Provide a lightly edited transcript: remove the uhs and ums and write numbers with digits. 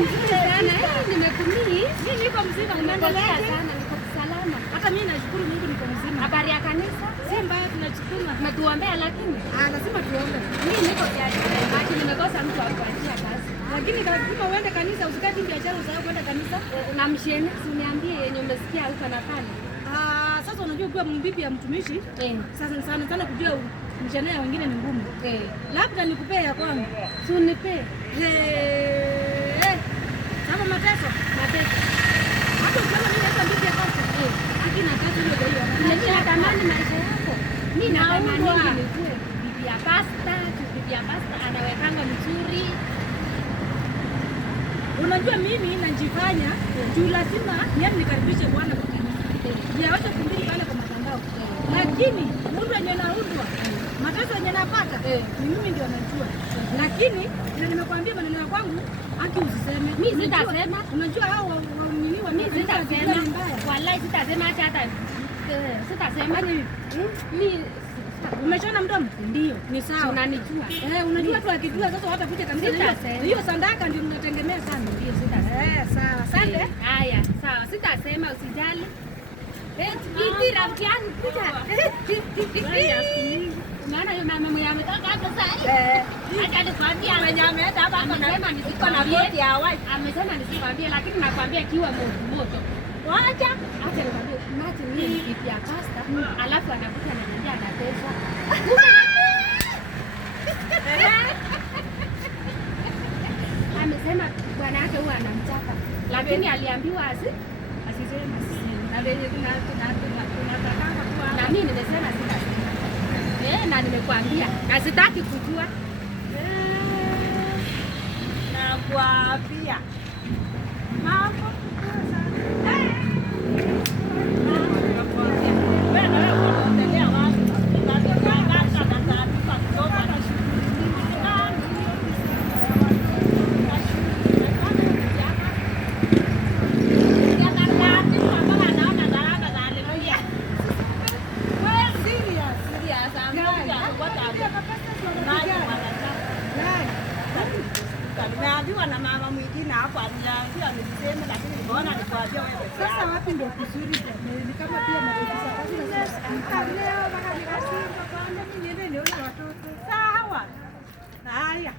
mzuri sana. Nimekumii. Mimi niko mzima, unaendelea sana, niko salama. Hata mimi nashukuru Mungu niko mzima. Habari ya kanisa? Si mbaya, tunachukua. Mtuombea lakini. Lazima tuombe. Mimi niko biashara, lakini nimekosa mtu wa kuanzia kazi. Lakini lazima uende kanisa, usikati biashara usahau kwenda kanisa. Na msheni, uniambie yenye umesikia huko na pale. Sasa unajua kuwa mbibi ya mtumishi? Sasa sana kujua mshenea wengine ni ngumu. Labda nikupee ya kwangu. Si unipe. Sababu mateso. Hata kama mimi naitwa mbibi ya pasta. Lakini nataka hiyo hiyo. Mimi natamani maisha yako. Mimi natamani nijue bibi ya pasta, bibi ya pasta anawekanga mzuri. Unajua mimi najifanya juu lazima yani nikaribishe Bwana kwa kanisa. Yaote kumbili pale kwa matandao. Lakini Mungu yenye naundwa, mateso yenye napata ni mimi ndio najua. Lakini ndio nimekwambia maneno ya kwangu haki usiseme. Mimi sitasema. Unajua hao wauminiwa mimi sitasema. Wallahi sitasema hata sitasema ni mimi. Umeshona mdomo? Ndio, ni sawa. Unanijua. Unajua tu akijua sasa hata kuja kanisa. Hiyo sandaka ndio mnategemea sana. Ndio sitasema. Sawa. Asante. Haya, sawa. Sitasema usijali. Binti rafiki yangu kuja. Maana yule mama mwenye ametoka hapo sasa. Acha nikwambie ameenda hapa anasema nisiko na vyeti ya wife. Amesema nisikwambie lakini nakwambia kiwa moto. Acha nikwambie macho ni bibi ya pasta. Alafu anakuja ananiambia anatesa. Amesema bwana yake huwa anamchapa. Lakini aliambiwa asiseme. Na mimi nimesema sitasema. Na nimekwambia na sitaki kujua. Nakwambia. Mambo nimeambiwa na mama mwingine hapo aliniambia niseme, lakini nimeona nikwambia wewe. Sasa wapi ndio kuzuri ni kama pia maofisa kazi na sasa leo mpaka nikasema kwamba mimi niende nione watoto. Sawa. Haya.